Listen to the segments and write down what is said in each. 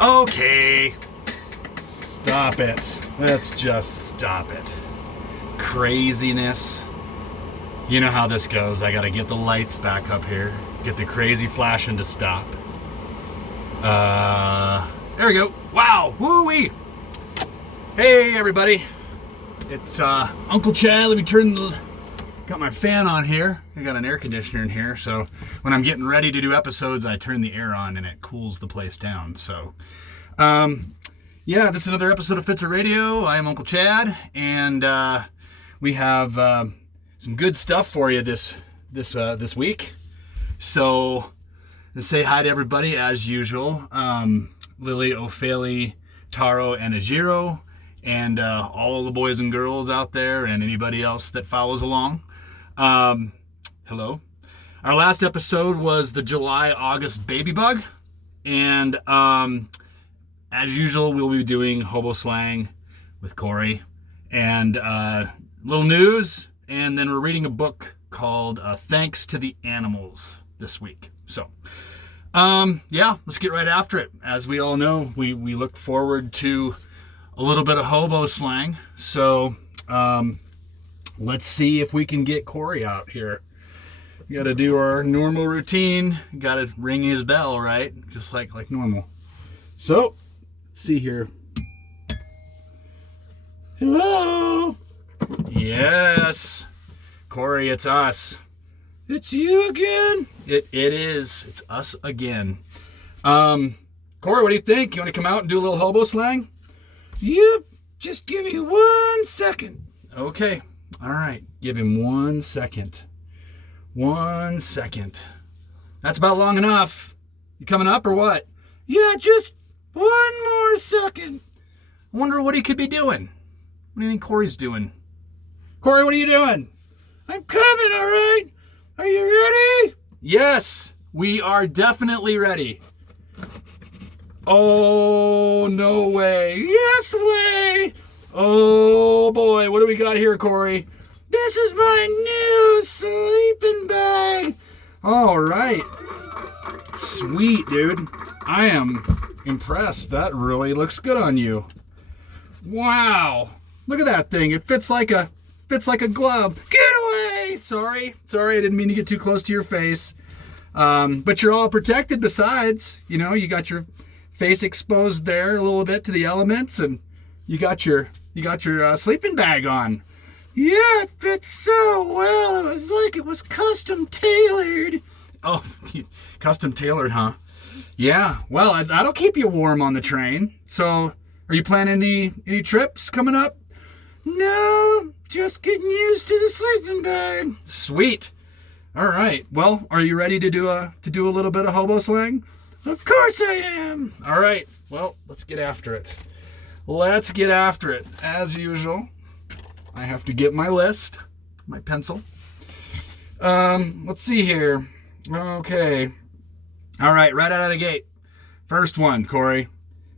Okay. Stop it. Let's just stop it. Craziness. You know how this goes. I gotta get the lights back up here. Get the crazy flashing to stop. There we go. Wow. Woo-wee. Hey, everybody. It's Uncle Chad. Let me got my fan on here. I got an air conditioner in here, so when I'm getting ready to do episodes, I turn the air on and it cools the place down. So, yeah, this is another episode of Fitzer Radio. I am Uncle Chad, and we have some good stuff for you this week. So, to say hi to everybody as usual. Lily, Ophélie, Taro, and Ajiro, and all the boys and girls out there, and anybody else that follows along. Hello. Our last episode was the July-August baby bug, and as usual, we'll be doing hobo slang with Corey, and little news, and then we're reading a book called Thanks to the Animals this week. So, yeah, let's get right after it. As we all know, we look forward to a little bit of hobo slang. So, let's see if we can get Corey out here. We got to do our normal routine. Got to ring his bell, right? Just like normal. So, let's see here. Hello. Yes, Corey, it's us. It's you again. It is. It's us again. Corey, what do you think? You want to come out and do a little hobo slang? Yep. Just give me 1 second. Okay. All right. Give him 1 second. 1 second. That's about long enough. You coming up or what? Yeah, just 1 more second. I wonder what he could be doing. What do you think Corey's doing? Corey, what are you doing? I'm coming, all right? Are you ready? Yes, we are definitely ready. Oh, no way. Yes way. Oh, boy. What do we got here, Corey? This is my new sleeping bag. All right. Sweet, dude. I am impressed. That really looks good on you. Wow. Look at that thing. It fits like a glove. Get away. Sorry, I didn't mean to get too close to your face. But you're all protected besides. You know, you got your face exposed there a little bit to the elements, and you got your sleeping bag on. Yeah, it fits so well. It was like it was custom tailored. Oh, custom tailored, huh? Yeah. Well, that'll keep you warm on the train. So, are you planning any trips coming up? No, just getting used to the sleeping bag. Sweet. All right. Well, are you ready to do a little bit of hobo slang? Of course I am. All right. Well, let's get after it. Let's get after it. As usual, I have to get my list, my pencil. Let's see here. Okay. All right. Right out of the gate. First one, Corey.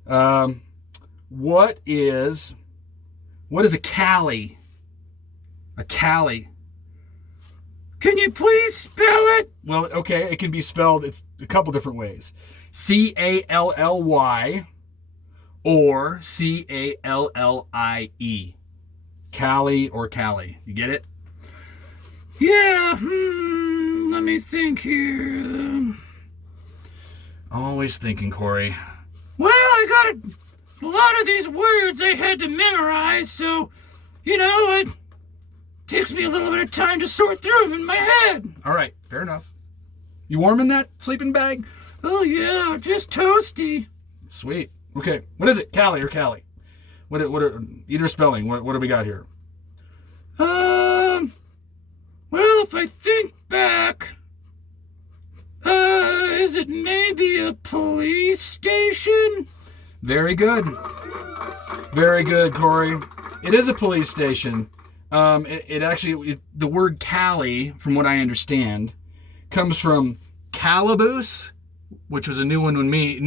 What is a Callie? A Callie. Can you please spell it? Well, okay, it can be spelled, it's a couple different ways. C-A-L-L-Y or C-A-L-L-I-E. Callie or Callie. You get it? Yeah, let me think here. Always thinking, Corey. Well, I got a lot of these words I had to memorize, so, you know, it takes me a little bit of time to sort through them in my head. All right, fair enough. You warm in that sleeping bag? Oh, yeah, just toasty. Sweet. Okay, what is it, Callie or Callie? What are either spelling? What do we got here? Well, if I think back, is it maybe a police station? Very good. Very good, Corey. It is a police station. It actually, the word Callie, from what I understand, comes from calaboose, which was a new one to me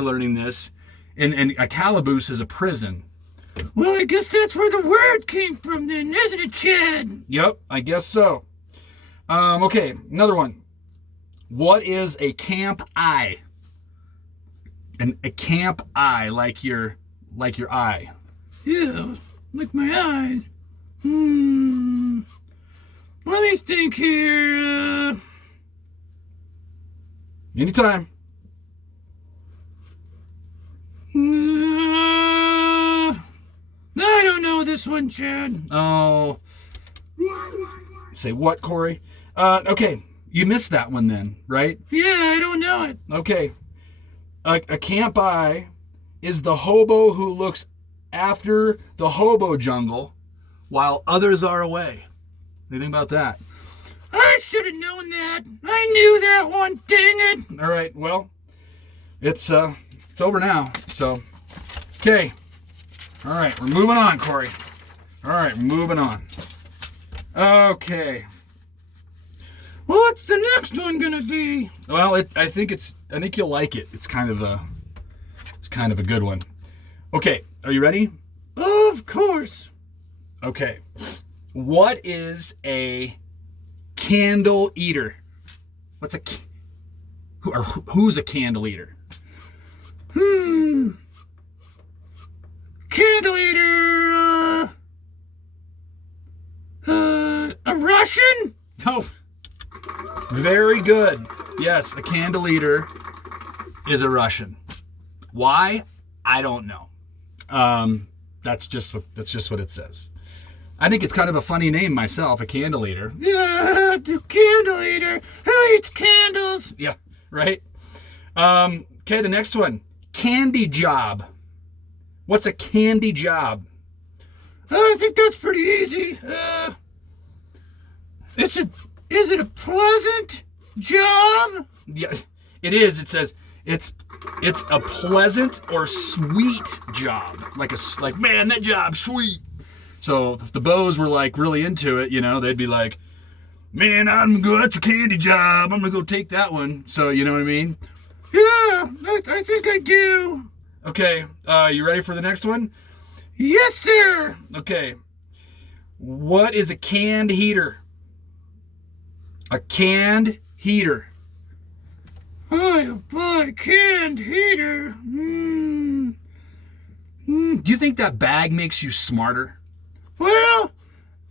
learning this. And a calaboose is a prison. Well, I guess that's where the word came from then, isn't it, Chad? Yep, I guess so. Okay, another one. What is a camp eye? a camp eye, like your eye. Yeah, like my eye. Let me think here. Anytime. I don't know this one, Chad. Oh. Say what, Corey? Okay. You missed that one then, right? Yeah, I don't know it. Okay. A camp eye is the hobo who looks after the hobo jungle while others are away. What do you think about that? I should have known that. I knew that one. Dang it. All right. Well, it's over now. So, okay. All right. We're moving on, Corey. All right. Moving on. Okay. What's the next one gonna be? Well, I think you'll like it. It's kind of a good one. Okay. Are you ready? Of course. Okay. What is a candle eater? Who's a candle eater? Candle eater. A Russian? Oh, very good. Yes, a candle eater is a Russian. Why? I don't know. That's just what it says. I think it's kind of a funny name myself, a candle eater. Yeah, the candle eater. Who eats candles? Yeah, right? Okay, the next one. Candy job. What's a candy job? I think that's pretty easy. Is it a pleasant job? Yeah, it is. It says it's a pleasant or sweet job. Like man, that job's sweet. So if the beaus were like really into it, they'd be like, man, that's a candy job. I'm gonna go take that one. So you know what I mean? Yeah, I think I do. Okay, you ready for the next one? Yes, sir. Okay. What is a canned heater? A canned heater. Oh boy, canned heater. Do you think that bag makes you smarter? Well,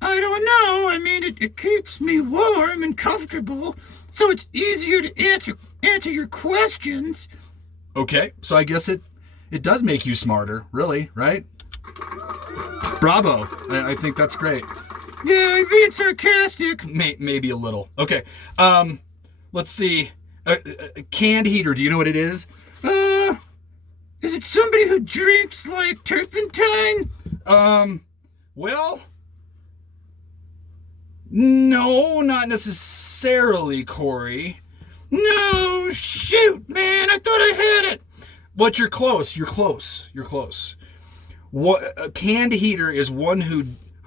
I don't know. I mean, it keeps me warm and comfortable, so it's easier to answer your questions. Okay, so I guess it does make you smarter, really, right? Bravo. I think that's great. Yeah, I'm being sarcastic. Maybe a little. Okay. Let's see. A canned heater. Do you know what it is? Is it somebody who drinks like turpentine? Well, no, not necessarily, Corey. No, shoot, man. I thought I had it. But you're close. You're close. What a canned heater is one who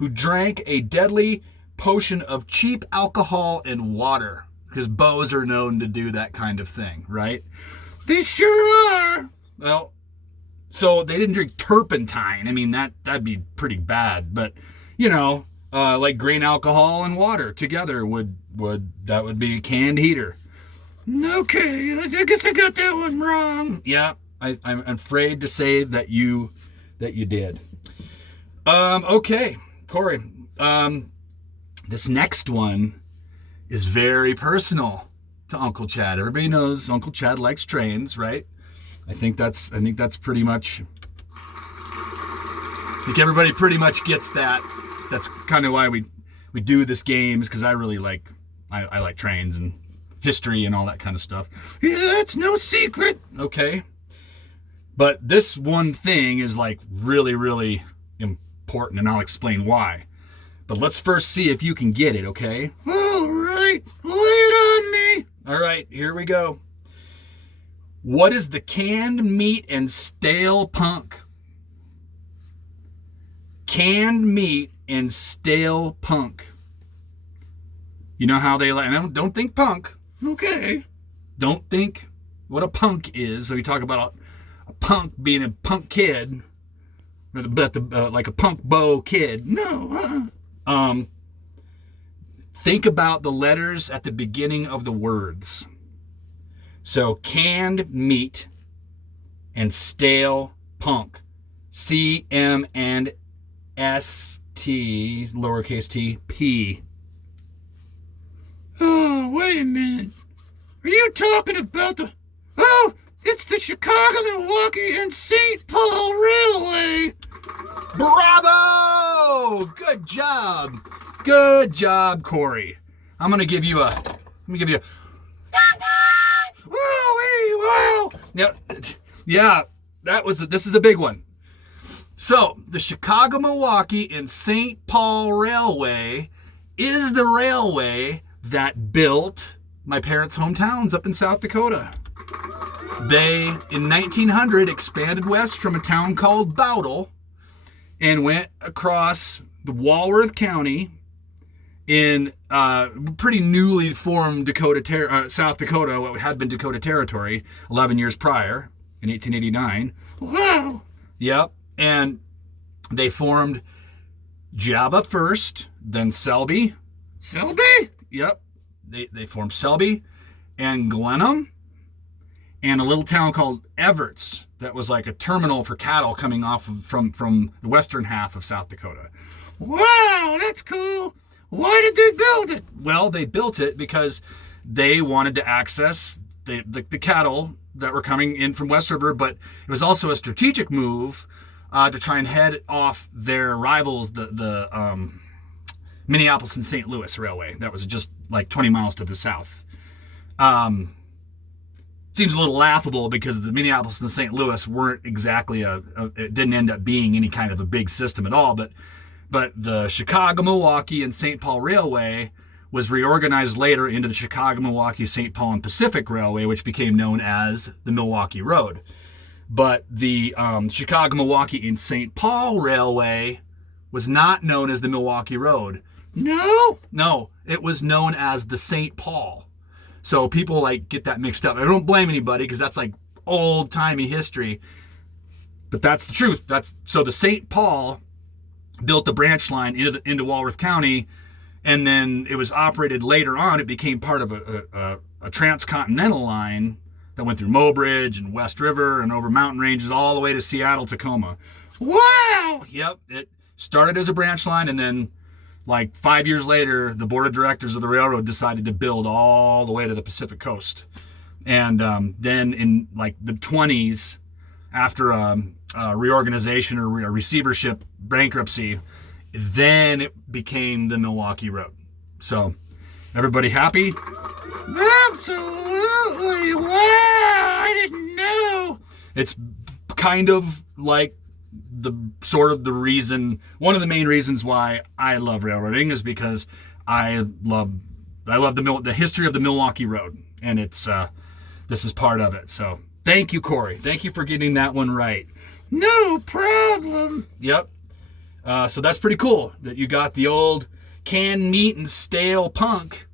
drank a deadly potion of cheap alcohol and water, because beaus are known to do that kind of thing, right? They sure are. Well, so they didn't drink turpentine. I mean, that'd be pretty bad, but like grain alcohol and water together would be a canned heater. Okay, I guess I got that one wrong. Yeah, I'm afraid to say that you did. Okay, Corey. This next one is very personal to Uncle Chad. Everybody knows Uncle Chad likes trains, right? I think that's pretty much. I think everybody pretty much gets that. That's kind of why we do this game, is because I really like I like trains and history and all that kind of stuff. Yeah, that's no secret. Okay. But this one thing is like really, really important, and I'll explain why. But let's first see if you can get it, okay? All right, lay it on me. All right, here we go. What is the canned meat and stale punk? Canned meat and stale punk. You know how they like. Don't think punk. Okay. Don't think what a punk is. So we talk about a punk being a punk kid, but like a punk beau kid. No. Think about the letters at the beginning of the words. So canned meat and stale punk. CM and ST, lowercase t, P. Oh, wait a minute. Are you talking about the... Oh, it's the Chicago, Milwaukee, and St. Paul Railway. Bravo! Good job. Good job, Corey. I'm going to give you a... Wow. Yeah, this is a big one. So, the Chicago, Milwaukee, and St. Paul Railway is the railway that built my parents' hometowns up in South Dakota. They, in 1900, expanded west from a town called Bowdle and went across the Walworth County in pretty newly formed South Dakota, what had been Dakota Territory 11 years prior, in 1889. Wow. Yep. And they formed Java first, then Selby. Selby? Yep. They formed Selby and Glenham and a little town called Everts that was like a terminal for cattle coming off from the western half of South Dakota. Wow, that's cool. Why did they build it? Well, they built it because they wanted to access the cattle that were coming in from West River, but it was also a strategic move to try and head off their rivals, the Minneapolis and St. Louis Railway. That was just like 20 miles to the south. Seems a little laughable because the Minneapolis and St. Louis weren't exactly it didn't end up being any kind of a big system at all, but the Chicago, Milwaukee, and St. Paul Railway was reorganized later into the Chicago, Milwaukee, St. Paul, and Pacific Railway, which became known as the Milwaukee Road. But the Chicago, Milwaukee, and St. Paul Railway was not known as the Milwaukee Road. No, it was known as the St. Paul. So people like get that mixed up. I don't blame anybody because that's like old-timey history. But that's the truth. So the St. Paul built the branch line into Walworth County, and then it was operated later on. It became part of a transcontinental line that went through Mobridge and West River and over mountain ranges all the way to Seattle, Tacoma. Wow! Yep, it started as a branch line, and then like 5 years later, the board of directors of the railroad decided to build all the way to the Pacific coast. And then in like the 20s, after a reorganization or a receivership bankruptcy, then it became the Milwaukee Road. So, everybody happy? Absolutely! Wow! I didn't know! It's kind of like one of the main reasons why I love railroading is because I love the history of the Milwaukee Road, and this is part of it. So thank you, Corey. Thank you for getting that one right. No problem. Yep. So that's pretty cool that you got the old canned meat and stale punk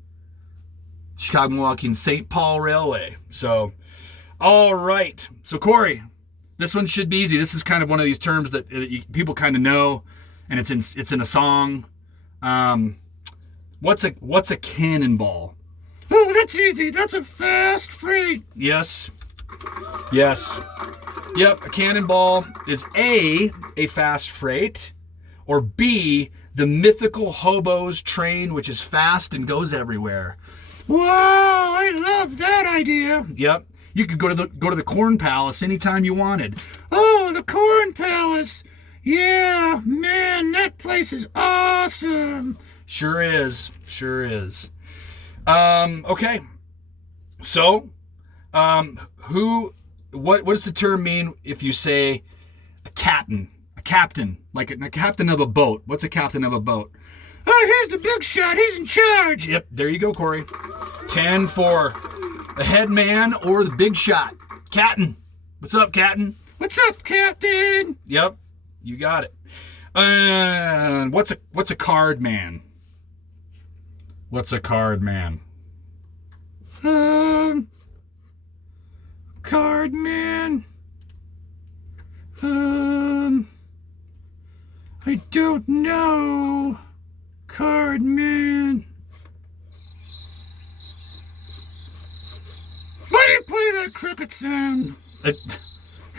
Chicago, Milwaukee, and St. Paul Railway. So, all right. So Corey, this one should be easy. This is kind of one of these terms that people kind of know, and it's in a song. What's a cannonball? Oh, that's easy. That's a fast freight. Yes. Yep, a cannonball is A, fast freight, or B, the mythical hobo's train, which is fast and goes everywhere. Wow, I love that idea. Yep. You could go to the Corn Palace anytime you wanted. Oh, the Corn Palace. Yeah, man, that place is awesome. Sure is. Okay. So, what does the term mean if you say a captain, like a captain of a boat? What's a captain of a boat? Oh, here's the big shot. He's in charge. Yep, there you go, Corey. 10 for the head man or the big shot. Captain. What's up, Captain? What's up, Captain? Yep, you got it. And what's a card man? What's a card man? Card man. I don't know. Card man. Why do you play that cricket sound?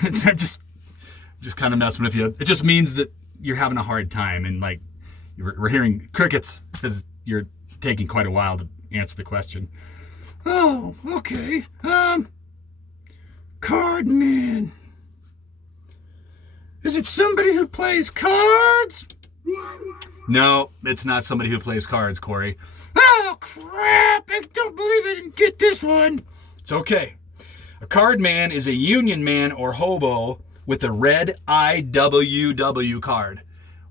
I'm just kind of messing with you. It just means that you're having a hard time, and like we're hearing crickets because you're taking quite a while to answer the question. Oh, okay. Card man. Is it somebody who plays cards? No, it's not somebody who plays cards, Corey. Oh, crap! I don't believe I didn't get this one. It's okay. A card man is a union man or hobo with a red IWW card.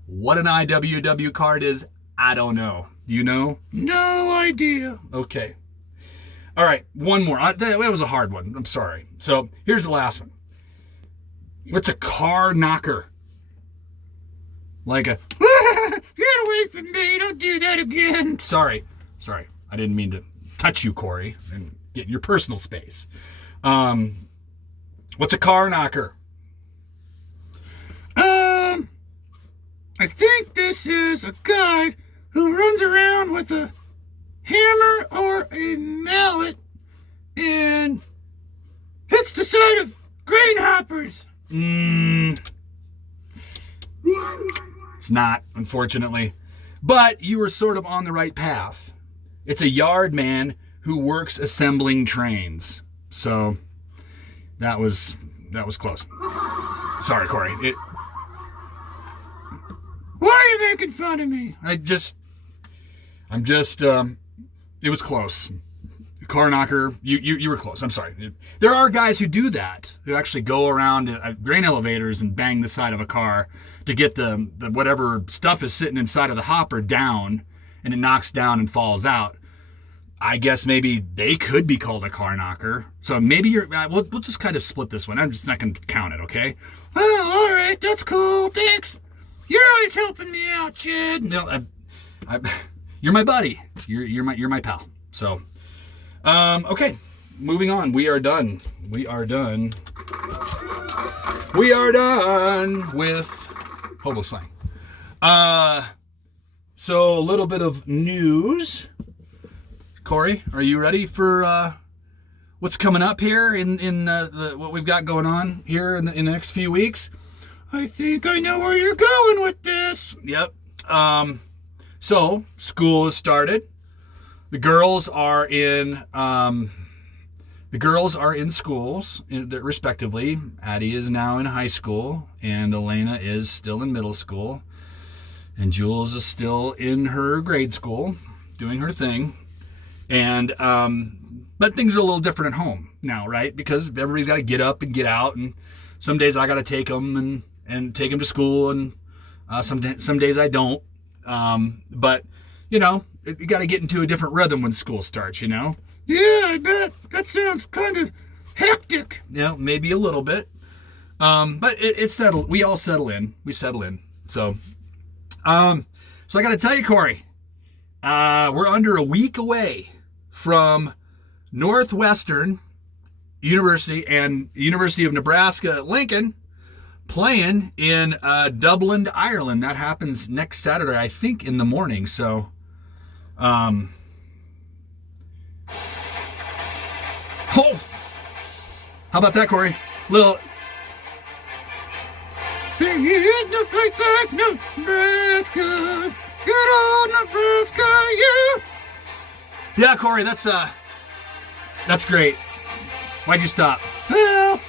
What an IWW card is, I don't know. Do you know? No idea. Okay. All right, one more. That was a hard one. I'm sorry. So here's the last one. What's a car knocker? Like a... Get away from me. Don't do that again. Sorry. I didn't mean to touch you, Corey, and get in your personal space. What's a car knocker? I think this is a guy who runs around with a hammer or a mallet and hits the side of grain hoppers. It's not, unfortunately. But you were sort of on the right path. It's a yard man who works assembling trains. So that was close. Sorry, Corey. Why are you making fun of me? it was close. Car knocker, you were close. I'm sorry. There are guys who do that, who actually go around grain elevators and bang the side of a car to get the whatever stuff is sitting inside of the hopper down, and it knocks down and falls out. I guess maybe they could be called a car knocker. So maybe we'll just kind of split this one. I'm just not going to count it, okay? Oh, all right. That's cool. Thanks. You're always helping me out, Chad. No, you're my buddy. You're my pal. So, okay. Moving on. We are done. We are done with hobo slang. So a little bit of news. Corey, are you ready for what's coming up here in what we've got going on here in the next few weeks? I think I know where you're going with this. Yep. So school has started. The girls are in schools respectively. Addie is now in high school, and Elena is still in middle school, and Jules is still in her grade school doing her thing. And but things are a little different at home now, right? Because everybody's got to get up and get out, and some days I got to take them and take them to school, and some days I don't. But you know, you got to get into a different rhythm when school starts. You know. Yeah, I bet. That sounds kind of hectic. Yeah, maybe a little bit. But it's settled. We all settle in. We settle in. So I got to tell you, Corey, we're under a week away from Northwestern University and University of Nebraska at Lincoln playing in Dublin, Ireland. That happens next Saturday, I think, in the morning. So, oh, how about that, Corey? Little. There is no place like Nebraska. Good old Nebraska, yeah. Yeah, Corey, that's great. Why'd you stop? Well,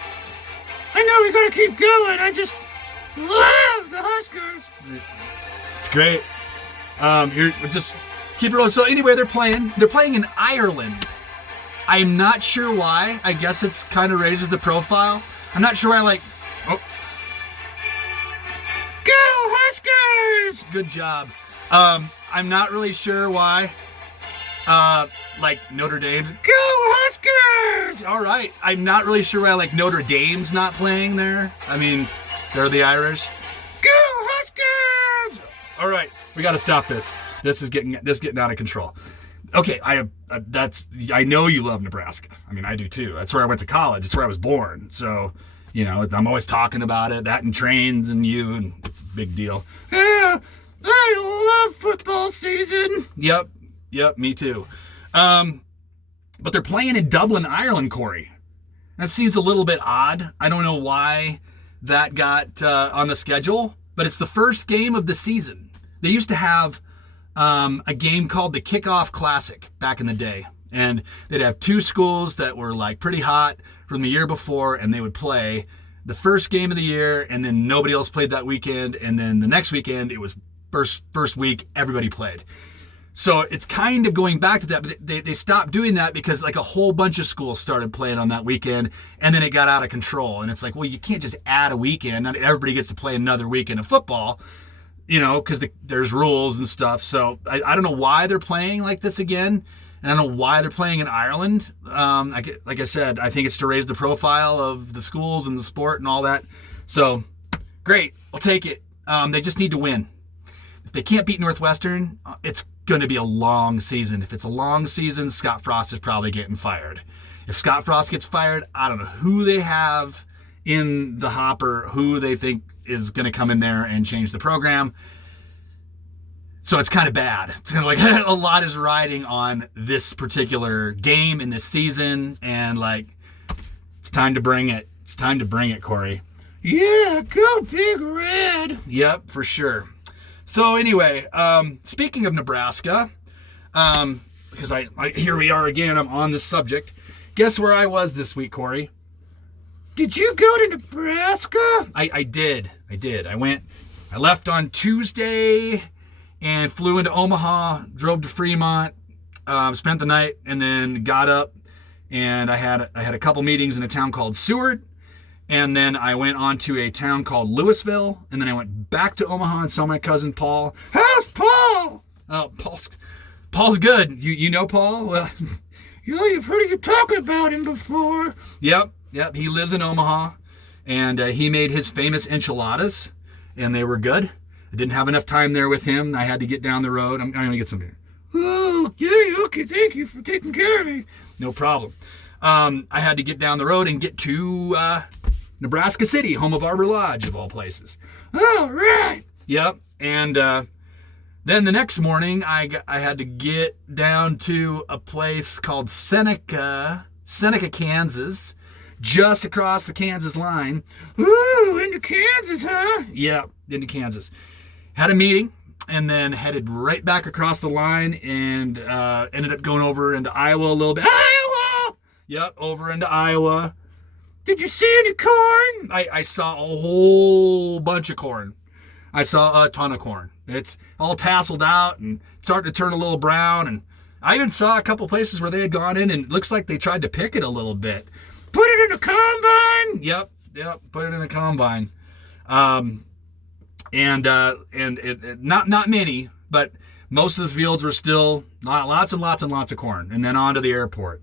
I know we gotta keep going. I just love the Huskers. It's great. Here, just keep it rolling. So anyway, they're playing in Ireland. I'm not sure why. I guess it's kind of raises the profile. I'm not sure why. Go Huskers! Good job. I'm not really sure why. Notre Dame. Go Huskers! All right. I'm not really sure why, Notre Dame's not playing there. I mean, they're the Irish. Go Huskers! All right. We got to stop this. This is getting out of control. Okay. I know you love Nebraska. I mean, I do too. That's where I went to college. It's where I was born. So, you know, I'm always talking about it. That and trains and you, and it's a big deal. Yeah. I love football season. Yep, me too. But they're playing in Dublin, Ireland, Corey. That seems a little bit odd. I don't know why that got on the schedule, but it's the first game of the season. They used to have a game called the Kickoff Classic back in the day. And they'd have two schools that were like pretty hot from the year before, and they would play the first game of the year, and then nobody else played that weekend. And then the next weekend, it was first week, everybody played. So it's kind of going back to that, but they stopped doing that because like a whole bunch of schools started playing on that weekend, and then it got out of control. And it's like, well, you can't just add a weekend. Not everybody gets to play another weekend of football, because there's rules and stuff. So I don't know why they're playing like this again. And I don't know why they're playing in Ireland. Like I said, I think it's to raise the profile of the schools and the sport and all that. So, great. I'll take it. They just need to win. If they can't beat Northwestern, it's going to be a long season. If it's a long season, Scott Frost is probably getting fired. If Scott Frost gets fired, I don't know who they have in the hopper, who they think is going to come in there and change the program. So it's kind of bad. It's kind of like a lot is riding on this particular game in this season, and like it's time to bring it. It's time to bring it, Corey. Yeah, go Big Red. Yep, for sure. So anyway, speaking of Nebraska, because I here we are again. I'm on this subject. Guess where I was this week, Corey? Did you go to Nebraska? I did. I left on Tuesday and flew into Omaha, drove to Fremont, spent the night, and then got up, and I had a couple meetings in a town called Seward, and then I went on to a town called Louisville, and then I went back to Omaha and saw my cousin Paul. How's Paul? Oh, Paul's good. You know Paul? Well, You've heard you talk about him before. Yep. He lives in Omaha, and he made his famous enchiladas, and they were good. I didn't have enough time there with him. I had to get down the road. I'm going to get some here. Oh, yeah, okay. Thank you for taking care of me. No problem. I had to get down the road and get to Nebraska City, home of Arbor Lodge, of all places. All right. Yep. And then the next morning, I had to get down to a place called Seneca, Kansas, just across the Kansas line. Ooh, into Kansas, huh? Yep, into Kansas. Had a meeting, and then headed right back across the line, and ended up going over into Iowa a little bit. Iowa! Yep, over into Iowa. Did you see any corn? I saw a whole bunch of corn. I saw a ton of corn. It's all tasseled out and starting to turn a little brown, and I even saw a couple places where they had gone in, and it looks like they tried to pick it a little bit. Put it in a combine? Yep, put it in a combine. And not many, but most of the fields were still lots and lots and lots of corn, and then on to the airport.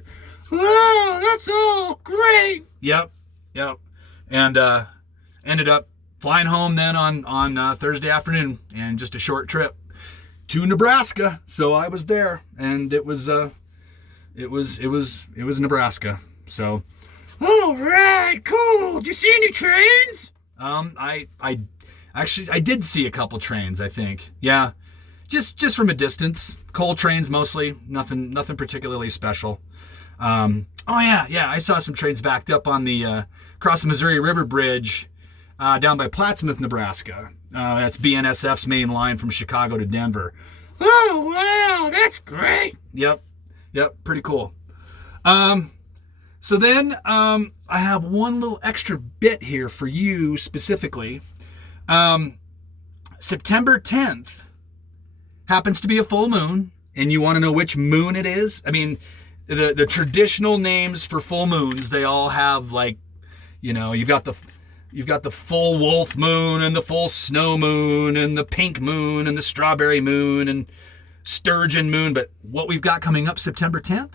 Wow, that's all great. Yep, and ended up flying home then on Thursday afternoon, and just a short trip to Nebraska. So I was there, and it was Nebraska. So. All right, cool. Did you see any trains? I did see a couple trains, I think. Yeah. Just from a distance. Coal trains mostly. Nothing particularly special. Oh yeah, I saw some trains backed up on the across the Missouri River Bridge down by Plattsmouth, Nebraska. That's BNSF's main line from Chicago to Denver. Oh wow, that's great. Yep, pretty cool. So then I have one little extra bit here for you specifically. September 10th happens to be a full moon, and you want to know which moon it is? I mean, the traditional names for full moons, they all have like, you've got the full wolf moon and the full snow moon and the pink moon and the strawberry moon and sturgeon moon. But what we've got coming up September 10th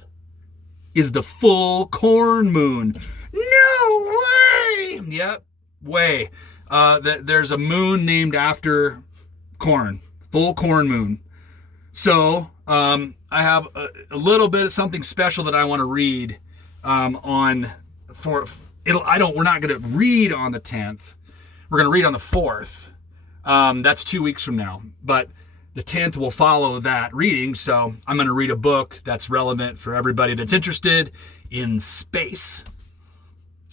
is the full corn moon. No way! Yep, way. There's a moon named after corn, full corn moon. So I have a little bit of something special that I want to read We're not going to read on the 10th. We're going to read on the 4th. That's 2 weeks from now, but the 10th will follow that reading. So I'm going to read a book that's relevant for everybody that's interested in space.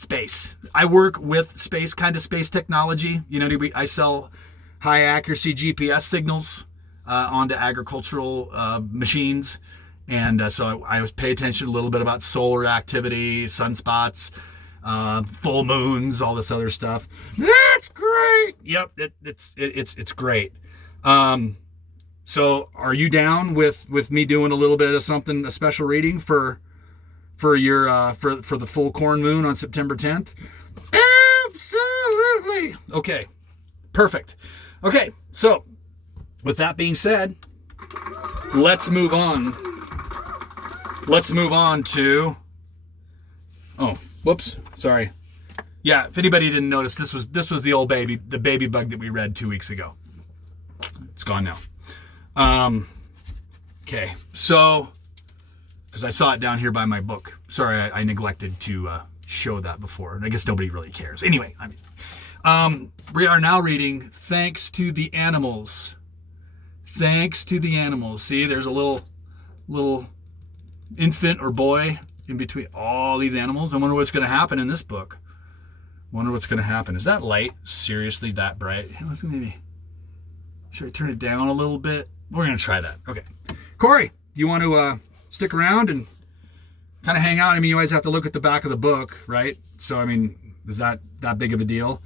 space. I work with space technology. You know, I sell high accuracy GPS signals onto agricultural machines. And so I pay attention a little bit about solar activity, sunspots, full moons, all this other stuff. That's great. Yep, it's great. So are you down with me doing a little bit of something, a special reading for your for the full corn moon on September 10th? Absolutely. Okay, perfect. Okay, so with that being said, let's move on. Let's move on to. Oh, whoops! Sorry. Yeah, if anybody didn't notice, this was the old baby bug that we read 2 weeks ago. It's gone now. Okay, so because I saw it down here by my book. Sorry, I neglected to show that before. I guess nobody really cares. Anyway, we are now reading Thanks to the Animals. Thanks to the Animals. See, there's a little infant or boy in between all these animals. I wonder what's going to happen in this book. Wonder what's going to happen. Is that light seriously that bright? Let's maybe. Should I turn it down a little bit? We're going to try that. Okay. Corey, you want to stick around and kind of hang out? I mean, you always have to look at the back of the book, right? So, I mean, is that big of a deal?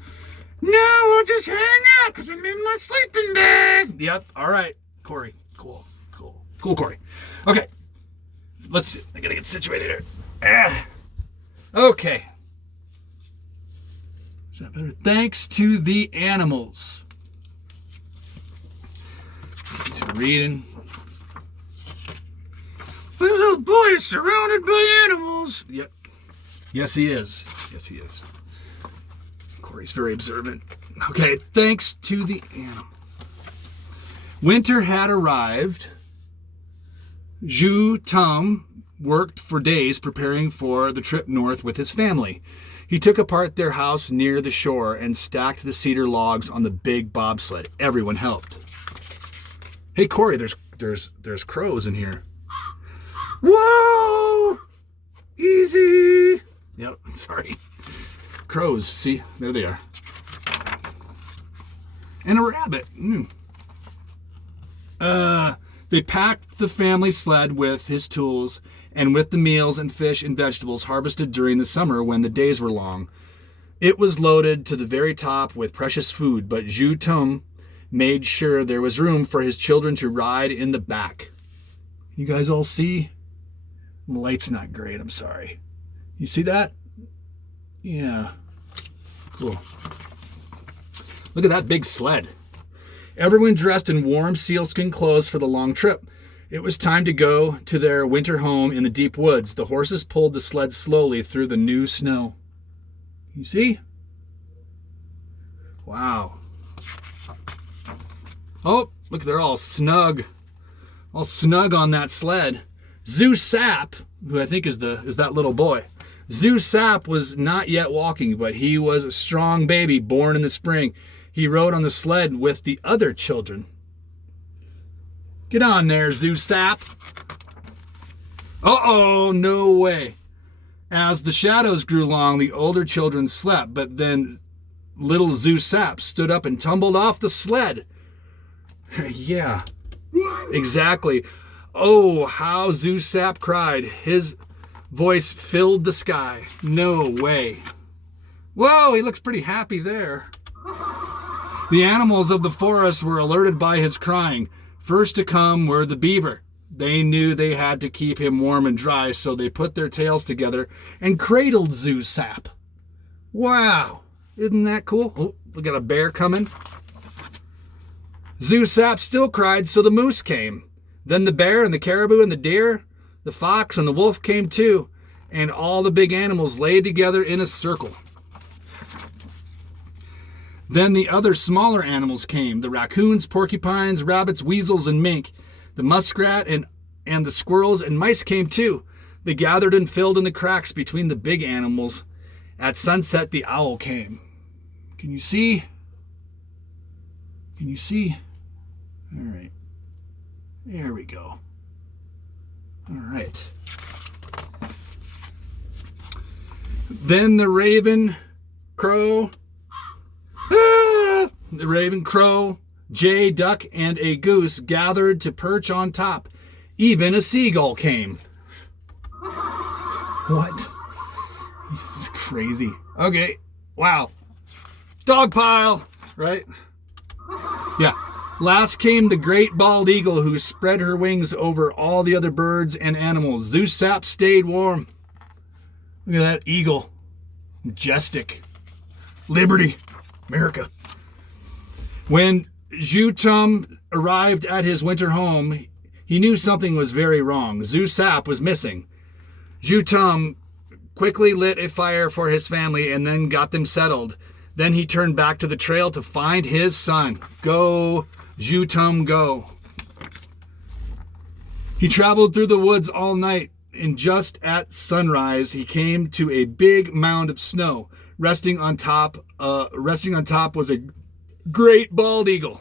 No, I'll just hang out because I'm in my sleeping bag. Yep. All right. Corey. Cool, Corey. Okay. Let's see. I got to get situated here. Okay. Is that better? Thanks to the Animals. Get to reading. The little boy is surrounded by animals. Yep. Yes, he is. Corey's very observant. Okay, thanks to the animals. Winter had arrived. Zhu Tum worked for days preparing for the trip north with his family. He took apart their house near the shore and stacked the cedar logs on the big bobsled. Everyone helped. Hey, Corey, there's crows in here. Whoa! Easy. Yep, sorry. Crows, see? There they are. And a rabbit. They packed the family sled with his tools and with the meals and fish and vegetables harvested during the summer when the days were long. It was loaded to the very top with precious food, but Zhu Tum made sure there was room for his children to ride in the back. You guys all see? The light's not great, I'm sorry. You see that? Yeah. Cool. Look at that big sled. Everyone dressed in warm sealskin clothes for the long trip. It was time to go to their winter home in the deep woods. The horses pulled the sled slowly through the new snow. You see? Wow. Oh, look, they're all snug on that sled. Zhu Sap, who I think is that little boy. Zhu Sap was not yet walking, but he was a strong baby born in the spring. He rode on the sled with the other children. Get on there, Zhu Sap. Uh-oh, no way. As the shadows grew long, the older children slept, but then little Zhu Sap stood up and tumbled off the sled. Yeah, exactly. Oh, how Zhu Sap cried. His voice filled the sky. No way. Whoa, he looks pretty happy there. The animals of the forest were alerted by his crying. First to come were the beaver. They knew they had to keep him warm and dry, so they put their tails together and cradled Zhu Sap. Wow, isn't that cool? Oh, we got a bear coming. Zhu Sap still cried, so the moose came. Then the bear and the caribou and the deer, the fox and the wolf came too, and all the big animals lay together in a circle. Then the other smaller animals came, the raccoons, porcupines, rabbits, weasels, and mink. The muskrat and the squirrels and mice came too. They gathered and filled in the cracks between the big animals. At sunset, the owl came. Can you see? Can you see? All right. There we go. All right. Then the raven, crow, jay, duck, and a goose gathered to perch on top. Even a seagull came. What? This is crazy. Okay, wow. Dog pile, right? Yeah. Last came the great bald eagle who spread her wings over all the other birds and animals. Zeus Sap stayed warm. Look at that eagle. Majestic. Liberty. America. When Jutum arrived at his winter home, he knew something was very wrong. Zeus Sap was missing. Jutum quickly lit a fire for his family and then got them settled. Then he turned back to the trail to find his son. Go, Jutum, go. He traveled through the woods all night, and just at sunrise, he came to a big mound of snow. Resting on top was a great bald eagle.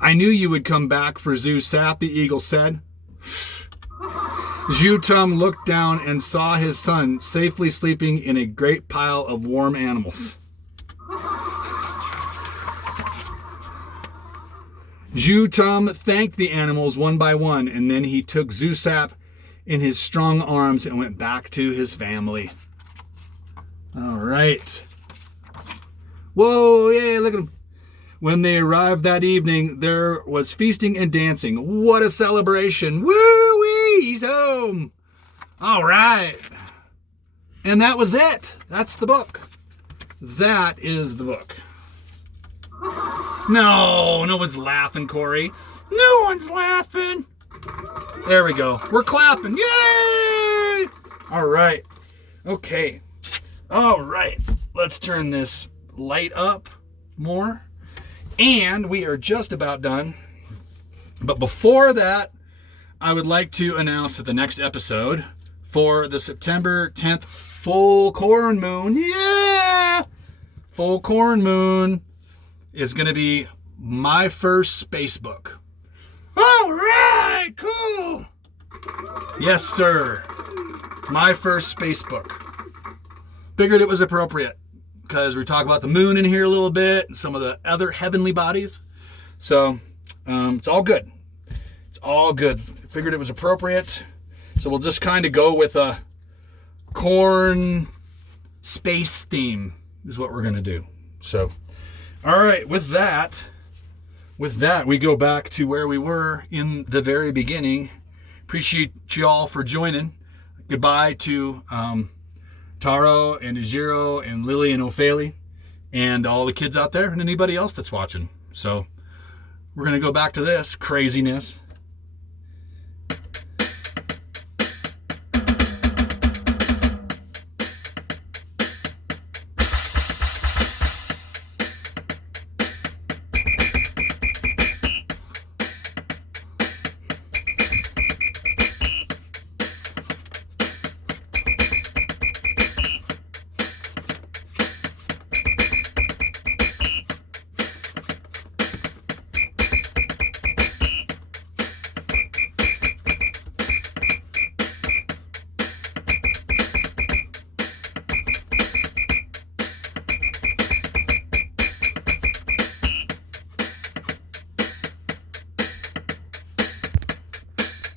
I knew you would come back for Zeus Sap, the eagle said. Jutum looked down and saw his son safely sleeping in a great pile of warm animals. Jutum thanked the animals one by one, and then he took Zeus Sap in his strong arms and went back to his family. All right. Whoa, yay, look at him. When they arrived that evening, there was feasting and dancing. What a celebration. Woo-wee, he's home. All right. And that was it. That's the book. That is the book. No one's laughing, Corey. No one's laughing. There we go. We're clapping. Yay! All right. Okay. All right. Let's turn this light up more. And we are just about done. But before that, I would like to announce that the next episode for the September 10th full corn moon, full corn moon, is going to be my first space book. All right, cool. Yes, sir. My first space book. Figured it was appropriate because we talk about the moon in here a little bit and some of the other heavenly bodies. So it's all good. It's all good. Figured it was appropriate. So we'll just kind of go with a corn space theme is what we're going to do. So, all right, with that, we go back to where we were in the very beginning. Appreciate you all for joining. Goodbye to Taro and Ijiro and Lily and Ophélie and all the kids out there and anybody else that's watching. So we're going to go back to this craziness.